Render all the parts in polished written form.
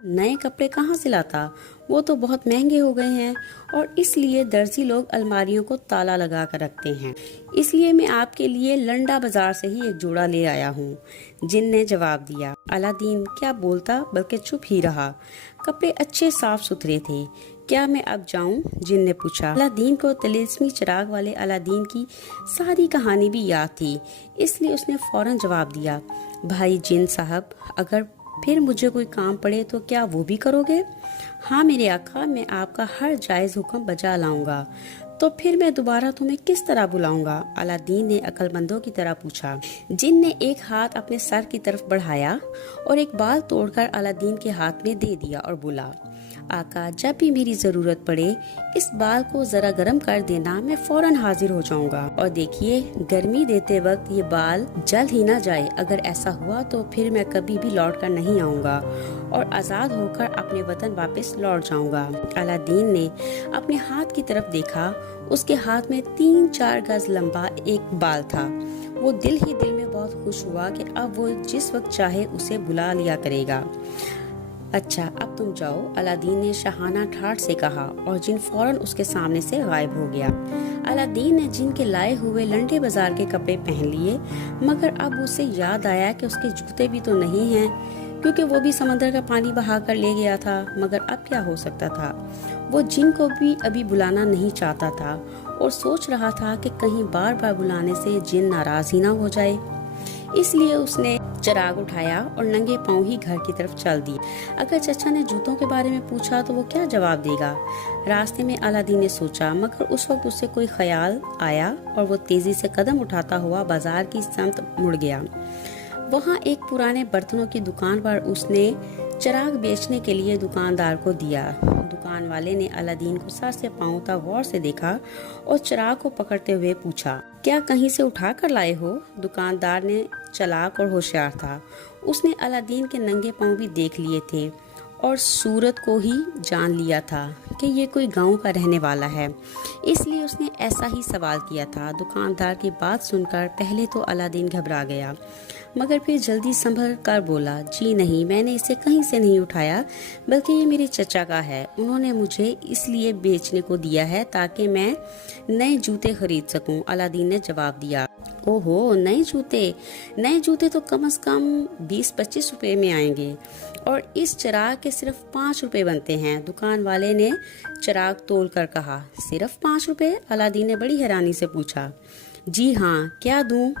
नए कपड़े कहाँ से लाता, वो तो बहुत महंगे हो गए हैं और इसलिए दर्जी लोग अलमारियों को ताला लगा कर रखते हैं। इसलिए मैं आपके लिए लंडा बाजार से ही एक जोड़ा ले आया हूँ। जिन ने जवाब दिया। अलादीन क्या बोलता बल्कि चुप ही रहा। कपड़े अच्छे साफ सुथरे थे। क्या मैं अब जाऊं? जिन ने पूछा। अलादीन को तिलिस्मी चिराग वाले अलादीन की सारी कहानी भी याद थी, इसलिए उसने फौरन जवाब दिया, भाई जिन साहब, अगर फिर मुझे कोई काम पड़े तो क्या वो भी करोगे? हाँ मेरे आका, मैं आपका हर जायज हुक्म बजा लाऊंगा। तो फिर मैं दोबारा तुम्हें किस तरह बुलाऊंगा? अलादीन ने अक्लमंदों की तरह पूछा। जिन ने एक हाथ अपने सर की तरफ बढ़ाया और एक बाल तोड़कर अलादीन के हाथ में दे दिया और बोला, आका जब भी मेरी जरूरत पड़े इस बाल को जरा गर्म कर देना, मैं फौरन हाजिर हो जाऊंगा। और देखिए, गर्मी देते वक्त ये बाल जल ही ना जाए। अगर ऐसा हुआ तो फिर मैं कभी भी लौट कर नहीं आऊंगा और आजाद होकर अपने वतन वापस लौट जाऊंगा। अलादीन ने अपने हाथ की तरफ देखा। उसके हाथ में 3-4 गज लंबा एक बाल था। वो दिल ही दिल में बहुत खुश हुआ कि अब वो जिस वक्त चाहे उसे बुला लिया करेगा। अच्छा अब तुम जाओ, अलादीन ने शाहाना ठाठ से कहा और जिन फौरन उसके सामने से गायब हो गया। अलादीन ने जिन के लाए हुए लंडे बाजार के कपड़े पहन लिए, मगर अब उसे याद आया कि उसके जूते भी तो नहीं हैं, क्योंकि वो भी समंदर का पानी बहा कर ले गया था। मगर अब क्या हो सकता था? वो जिन को भी अभी बुलाना नहीं चाहता था और सोच रहा था कि कहीं बार बार बुलाने से जिन नाराज ही ना हो जाए। इसलिए उसने चिराग उठाया और नंगे पांव ही घर की तरफ चल दी। अगर चचा ने जूतों के बारे में पूछा तो वो क्या जवाब देगा? रास्ते में अलादीन ने सोचा, मगर उस वक्त उसे कोई ख्याल आया और वो तेजी से कदम उठाता हुआ बाजार की समत मुड़ गया। वहाँ एक पुराने बर्तनों की दुकान पर उसने चिराग बेचने के लिए दुकानदार को दिया। दुकान वाले ने अलादीन को सर से पांव तक गौर से देखा और चिराग को पकड़ते हुए पूछा, क्या कहीं से उठा कर लाए हो? दुकानदार ने चालाक और होशियार था। उसने अलादीन के नंगे पांव भी देख लिए थे और सूरत को ही जान लिया था कि ये कोई गांव का रहने वाला है, इसलिए उसने ऐसा ही सवाल किया था। दुकानदार की बात सुनकर पहले तो अलादीन घबरा गया, मगर फिर जल्दी संभल कर बोला, जी नहीं, मैंने इसे कहीं से नहीं उठाया, बल्कि ये मेरे चचा का है। उन्होंने मुझे इसलिए बेचने को दिया है ताकि मैं नए जूते खरीद सकूं। अलादीन ने जवाब दिया, ओहो, नए जूते तो कम से कम 20-25 रुपए में आएंगे और इस चिराग के सिर्फ 5 रुपए बनते हैं। दुकान वाले ने चिराग तोल कर कहा, सिर्फ 5 रुपए? अलादीन ने बड़ी हैरानी से पूछा। जी हाँ, क्या दूं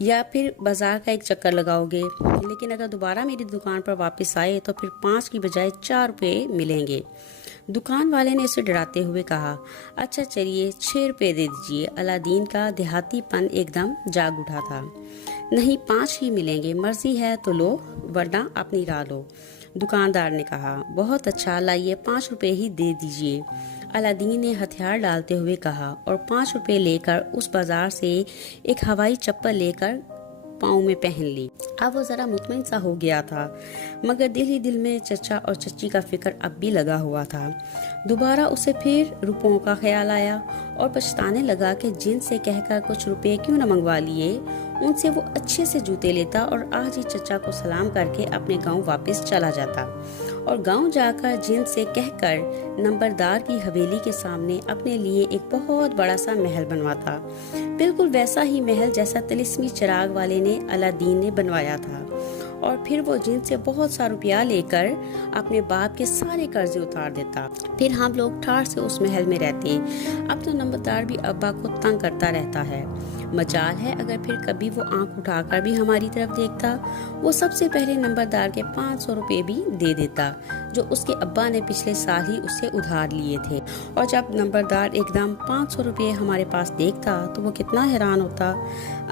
या फिर बाजार का एक चक्कर लगाओगे? लेकिन अगर दोबारा मेरी दुकान पर वापस आए तो फिर 5 की बजाय 4 रुपए मिलेंगे। दुकान वाले ने उसे डराते हुए कहा, अच्छा चलिए 6 रुपए दे दीजिए। अलादीन का देहातीपन एकदम जाग उठा था। नहीं, 5 ही मिलेंगे, मर्जी है तो लो वरना अपनी राह लो। दुकानदार ने कहा, बहुत अच्छा, लाइए 5 रुपए ही दे दीजिए। अलादीन ने हथियार डालते हुए कहा और 5 रुपए लेकर उस बाजार से एक हवाई चप्पल लेकर पाँव में पहन ली। अब वो जरा मुतमईन सा हो गया था, मगर दिल ही दिल में चचा और चच्ची का फिक्र अब भी लगा हुआ था। दोबारा उसे फिर रुपयों का ख्याल आया और पछताने लगा कि जिन से कहकर कुछ रुपए क्यों न मंगवा लिए। उनसे वो अच्छे से जूते लेता और आज ही चचा को सलाम करके अपने गांव वापस चला जाता और गांव जाकर जिन से कहकर नंबरदार की हवेली के सामने अपने लिए एक बहुत बड़ा सा महल बनवाता, बिल्कुल वैसा ही महल जैसा तिलिस्मी चिराग वाले ने अलादीन ने बनवाया था। और फिर वो जिन से बहुत सा रुपया लेकर अपने बाप के सारे कर्जे उतार देता। फिर हम लोग ठाठ से उस महल में रहते। अब तो नंबरदार भी अब्बा को तंग करता रहता है। मजाल है अगर फिर कभी वो आंख उठाकर भी हमारी तरफ देखता, वो सबसे पहले नंबरदार के 500 रुपए भी दे देता जो उसके अब्बा ने पिछले साल ही उससे उधार लिए थे। और जब नंबरदार एकदम 500 रुपए हमारे पास देखता तो वो कितना हैरान होता।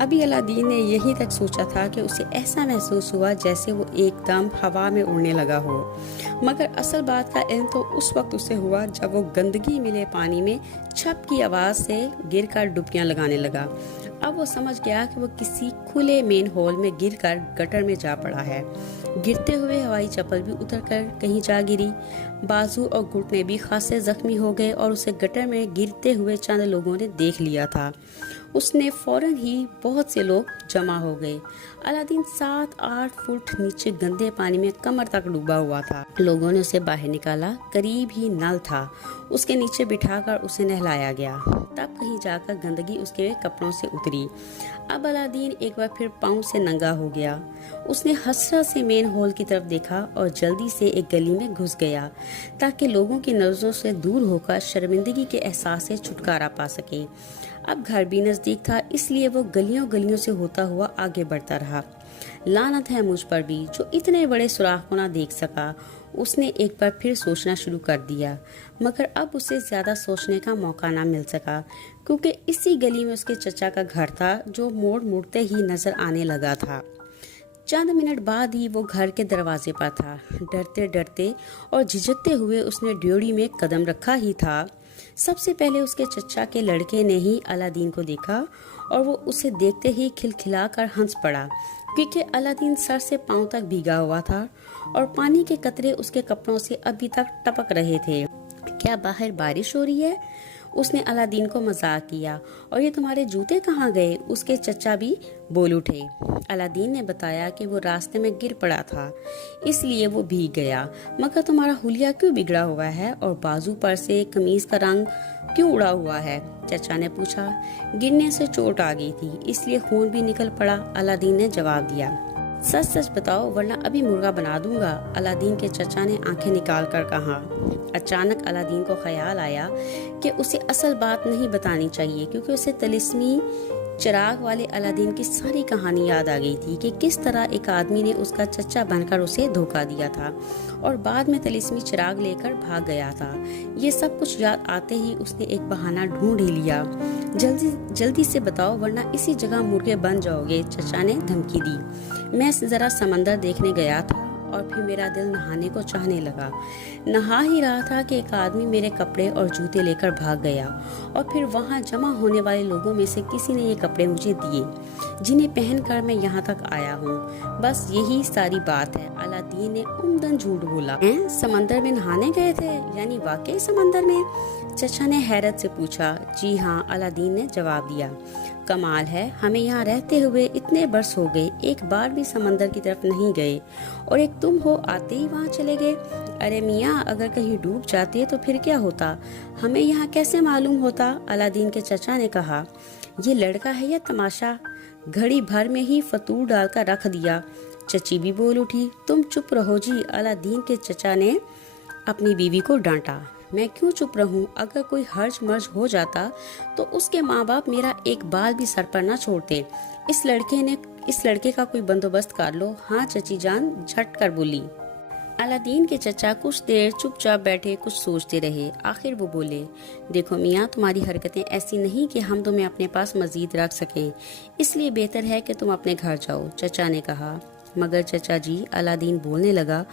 अभी अलादीन ने यही तक सोचा था कि उसे ऐसा महसूस हुआ जैसे वो एकदम हवा में उड़ने लगा हो, मगर असल बात का इल्म तो उस वक्त उसे हुआ जब वो गंदगी मिले पानी में छप की आवाज से गिरकर डुबकियां लगाने लगा। अब वो समझ गया कि वो किसी खुले मेन हॉल में गिरकर गटर में जा पड़ा है। गिरते हुए हवाई चप्पल भी उतरकर कहीं जा गिरी। बाजू और घुटने भी खासे जख्मी हो गए और उसे गटर में गिरते हुए चंद लोगों ने देख लिया था। उसने फौरन ही बहुत से लोग जमा हो गए। अलादीन 7-8 फुट नीचे गंदे पानी में कमर तक डूबा हुआ था। लोगों ने उसे बाहर निकाला, करीब ही नल था, उसके नीचे बिठाकर उसे नहलाया गया। तब कहीं जाकर गंदगी उसके कपड़ों से उतरी। अब अलादीन एक बार फिर पाँव से नंगा हो गया। उसने हसरत से मेन हॉल की तरफ देखा और जल्दी से एक गली में घुस गया ताकि लोगों की नजरों से दूर होकर शर्मिंदगी के एहसास से छुटकारा पा सके। अब घर भी नजदीक था, इसलिए वो गलियों गलियों से होता हुआ आगे बढ़ता रहा। लानत है मुझ पर भी जो इतने बड़े सुराख को ना देख सका। उसने एक बार फिर सोचना शुरू कर दिया, मगर अब उसे ज्यादा सोचने का मौका ना मिल सका, क्योंकि इसी गली में उसके चचा का घर था जो मोड़ मुड़ते ही नजर आने लगा था। चंद मिनट बाद ही वो घर के दरवाजे पर था। डरते डरते और झिझकते हुए उसने ड्योढ़ी में कदम रखा ही था, सबसे पहले उसके चचा के लड़के ने ही अलादीन को देखा और वो उसे देखते ही खिलखिलाकर हंस पड़ा, क्योंकि अलादीन सर से पांव तक भीगा हुआ था और पानी के कतरे उसके कपड़ों से अभी तक टपक रहे थे। क्या बाहर बारिश हो रही है? उसने अलादीन को मजाक किया। और ये तुम्हारे जूते कहाँ गए? उसके चचा भी बोल उठे। अलादीन ने बताया कि वो रास्ते में गिर पड़ा था, इसलिए वो भीग गया। मगर तुम्हारा हुलिया क्यों बिगड़ा हुआ है और बाजू पर से कमीज का रंग क्यों उड़ा हुआ है? चचा ने पूछा। गिरने से चोट आ गई थी, इसलिए खून भी निकल पड़ा, अलादीन ने जवाब दिया। सच सच बताओ वरना अभी मुर्गा बना दूंगा, अलादीन के चचा ने आंखें निकाल कर कहा। अचानक अलादीन को ख्याल आया कि उसे असल बात नहीं बतानी चाहिए, क्योंकि उसे तिलिस्मी चिराग वाले अलादीन की सारी कहानी याद आ गई थी कि किस तरह एक आदमी ने उसका चचा बनकर उसे धोखा दिया था और बाद में तिलिस्मी चिराग लेकर भाग गया था। ये सब कुछ याद आते ही उसने एक बहाना ढूंढ ही लिया। जल्दी से बताओ वरना इसी जगह मुर्गे बन जाओगे, चचा ने धमकी दी। मैं जरा समंदर देखने गया था और फिर मेरा दिल नहाने को चाहने लगा। नहा ही रहा था कि एक आदमी मेरे कपड़े और जूते लेकर भाग गया और फिर वहां जमा होने वाले लोगों में से किसी ने ये कपड़े मुझे दिए, जिन्हें पहनकर मैं यहाँ तक आया हूँ। बस यही सारी बात है, अलादीन ने उम्दन झूठ बोला। समंदर में नहाने गए थे? यानी वाकई समंदर में? चचा ने हैरत से पूछा। जी हाँ, अलादीन ने जवाब दिया। कमाल है, हमें यहाँ रहते हुए इतने बरस हो गए, एक बार भी समंदर की तरफ नहीं गए, और एक तुम हो आते ही वहाँ चले गए। अरे मियाँ, अगर कहीं डूब जाते तो फिर क्या होता? हमें यहाँ कैसे मालूम होता? अलादीन के चचा ने कहा। ये लड़का है या तमाशा? घड़ी भर में ही फतूर डालकर रख दिया। चची भी बोल उठी। तुम चुप रहो जी, अलादीन के चचा ने अपनी बीवी को डांटा। मैं क्यों चुप रहूं? अगर कोई हर्ज मर्ज हो जाता तो उसके माँ बाप मेरा एक बाल भी सर पर न छोड़ते। इस लड़के का कोई बंदोबस्त कर लो। हाँ चची जान, झट कर बोली। अलादीन के चचा कुछ देर चुपचाप बैठे कुछ सोचते रहे। आखिर वो बोले, देखो मियाँ, तुम्हारी हरकतें ऐसी नहीं कि हम तुम्हें अपने पास मजीद रख सकें, इसलिए बेहतर है कि तुम अपने घर जाओ, चचा ने कहा। मगर चचा जी, अलादीन बोलने लगा।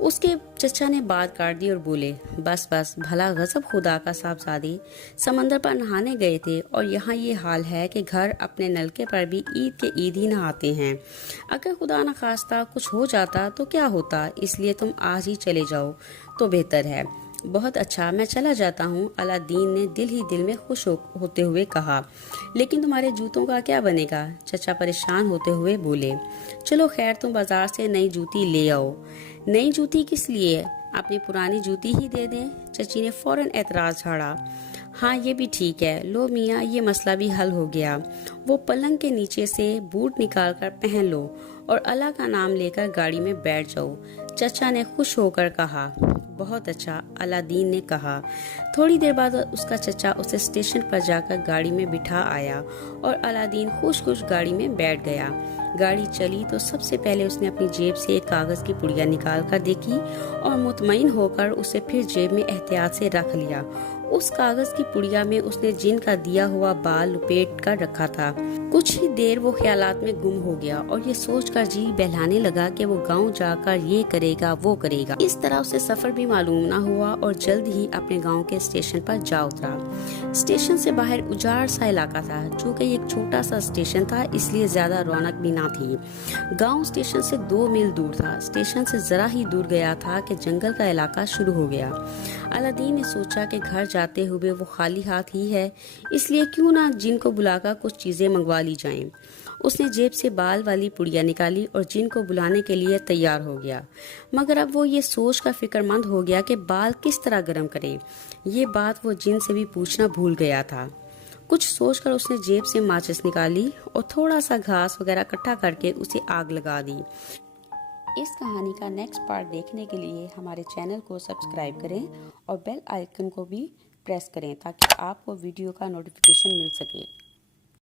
उसके चचा ने बात काट दी और बोले, बस बस, भला गजब खुदा का साहबजादे, समंदर पर नहाने गए थे और यहाँ ये हाल है कि घर अपने नलके पर भी ईद के ईद ही नहाते हैं। अगर खुदा न खास्ता कुछ हो जाता तो क्या होता? इसलिए तुम आज ही चले जाओ तो बेहतर है। बहुत अच्छा, मैं चला जाता हूँ, अलादीन ने दिल ही दिल में खुश होते हुए कहा। लेकिन तुम्हारे जूतों का क्या बनेगा? चचा परेशान होते हुए बोले। चलो खैर, तुम बाजार से नई जूती ले आओ। नई जूती किस लिए? अपनी पुरानी जूती ही दे दें, चची ने फौरन एतराज झाड़ा। हाँ, ये भी ठीक है। लो मियाँ, ये मसला भी हल हो गया। वो पलंग के नीचे से बूट निकाल कर पहन लो और अल्लाह का नाम लेकर गाड़ी में बैठ जाओ, चचा ने खुश होकर कहा। बहुत अच्छा, अलादीन ने कहा। थोड़ी देर बाद उसका चचा उसे स्टेशन पर जाकर गाड़ी में बिठा आया और अलादीन खुश खुश गाड़ी में बैठ गया। गाड़ी चली तो सबसे पहले उसने अपनी जेब से एक कागज की पुड़िया निकाल कर देखी और मुतमईन होकर उसे फिर जेब में एहतियात से रख लिया। उस कागज की पुड़िया में उसने जिन का दिया हुआ बाल लुपेट कर रखा था। कुछ ही देर वो ख्यालात में गुम हो गया और ये सोचकर जी बहलाने लगा कि वो गांव जाकर ये करेगा वो करेगा। इस तरह उसे सफर भी मालूम ना हुआ और जल्द ही अपने गांव के स्टेशन पर जा उतरा। स्टेशन से बाहर उजाड़ सा इलाका था। चूँकि एक छोटा सा स्टेशन था, इसलिए ज्यादा रौनक भी ना थी। गाँव स्टेशन से 2 मील दूर था। स्टेशन से जरा ही दूर गया था कि जंगल का इलाका शुरू हो गया। अलादीन ने सोचा कि घर जाते हुए वो खाली हाथ ही है, इसलिए क्यों ना जिन को बुलाकर कुछ चीजें मंगवा ली जाएं। उसने जेब से बाल वाली पुड़िया निकाली और जिन को बुलाने के लिए तैयार हो गया। मगर अब वो ये सोच कर फिक्रमंद हो गया कि बाल किस तरह गर्म करे। ये बात वो जिन से भी पूछना भूल गया था। कुछ सोचकर उसने जेब से माचिस निकाली और थोड़ा सा घास वगैरह इकट्ठा करके उसे आग लगा दी। इस कहानी का नेक्स्ट पार्ट देखने के लिए हमारे चैनल को सब्सक्राइब करें और बेल आइकन को भी प्रेस करें ताकि आपको वीडियो का नोटिफिकेशन मिल सके।